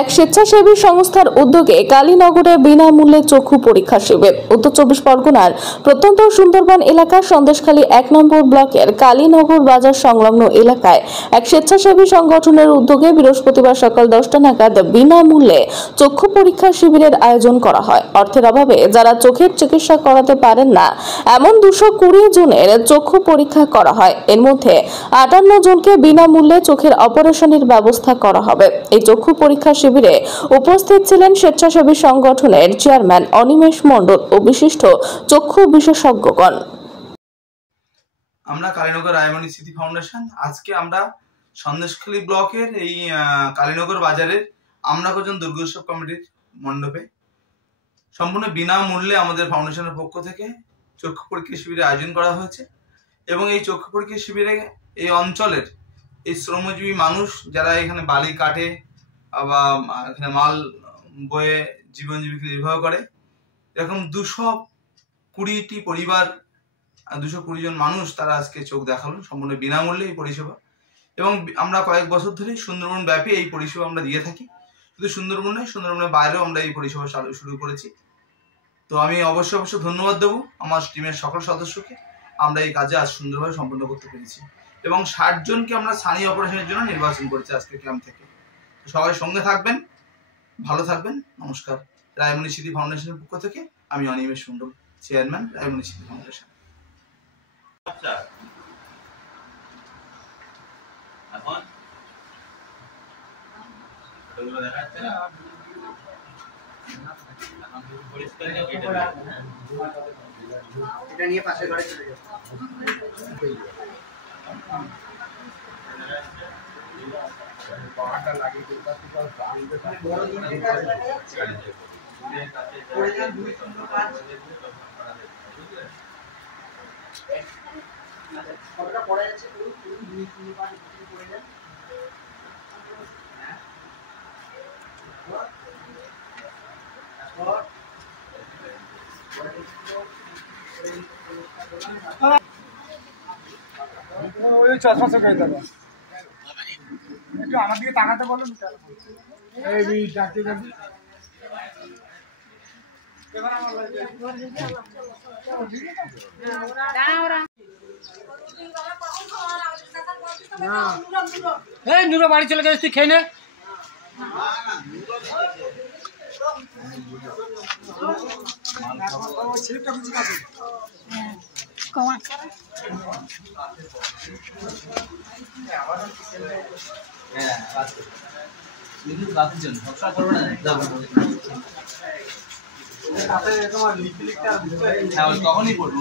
এক স্বেচ্ছাসেবী সংস্থার উদ্যোগে কালীনগরে বিনামূল্যে চক্ষু পরীক্ষা শিবির। উত্তর চব্বিশ পরগনার প্রত্যন্ত সুন্দরবন এলাকার সন্দেশখালী ১ নম্বর ব্লকের কালীনগর বাজার সংলগ্ন এলাকায় এক স্বেচ্ছাসেবী সংগঠনের উদ্যোগে বৃহস্পতিবার সকাল ১০টা নাগাদ বিনামূল্যে চক্ষু পরীক্ষা শিবিরের আয়োজন করা হয়। অর্থের অভাবে যারা চোখের চিকিৎসা করাতে পারেন না এমন ২২০ জনের চক্ষু পরীক্ষা করা হয়। এর মধ্যে ৫৮ জনকে বিনামূল্যে চোখের অপারেশনের ব্যবস্থা করা হবে। এই চক্ষু পরীক্ষা শিবিরে উপস্থিত ছিলেন স্বেচ্ছাসেবী সংগঠনের চেয়ারম্যান অনিমেষ মণ্ডল ও বিশিষ্ট চক্ষু বিশেষজ্ঞগণ। আমরা কালীনগর রায়মণি স্মৃতি ফাউন্ডেশন আজকে আমরা সন্দেশখালী ব্লকের এই কালীনগর বাজারের আমরা কজন দুর্গোৎসব কমিটির মণ্ডপে সম্পূর্ণ বিনামূল্যে আমাদের ফাউন্ডেশনের পক্ষ থেকে চক্ষু পরীক্ষা শিবিরের আয়োজন করা হয়েছে এবং এই চক্ষু পরীক্ষা শিবিরে এই অঞ্চলের এই শ্রমজীবী মানুষ যারা এখানে বালি কাটে বা এখানে মাল বয়ে জীবন জীবিকা নির্বাহ করে, এরকম ২২০টি পরিবার ২২০ জন মানুষ তারা আজকে চোখ দেখালো সম্পূর্ণ বিনামূল্যে এই পরিষেবা। এবং আমরা কয়েক বছর ধরে সুন্দরবন ব্যাপী এই পরিষেবা আমরা দিয়ে থাকি। শুধু সুন্দরবন নয়, সুন্দরবনের বাইরেও আমরা এই পরিষেবা শুরু করেছি। তো আমি অবশ্যই ধন্যবাদ দেবো আমার টিমের সকল সদস্যকে। আমরা এই কাজে আজ সুন্দরভাবে সম্পন্ন করতে পেরেছি এবং ৬০ জনকে আমরা স্থানীয় অপারেশনের জন্য নির্বাচন করেছি আজকে ক্যাম্প থেকে। সবাই সঙ্গে থাকবেন, ভালো থাকবেন। নমস্কার। রায়মণি স্মৃতি ফাউন্ডেশনের পক্ষ থেকে আমি অনিমেষ মণ্ডল, চেয়ারম্যান, রায়মণি স্মৃতি ফাউন্ডেশন। এটা নিয়ে পাশের ঘরে চলে যাও। পাটা লাগিয়ে দিতে পারো বড় দিন পড়ে যান 205 কতটা পড়ে যাচ্ছে 205 পড়ে যান। ওই চশমা চোখে দেবো একটু আমার দিকে তাকাতে বলুন। এই ডাকতে ডাকতে এই নুরো বাড়ি চলে গেছিস, তুই খেয়ে নে। তখনই করবো।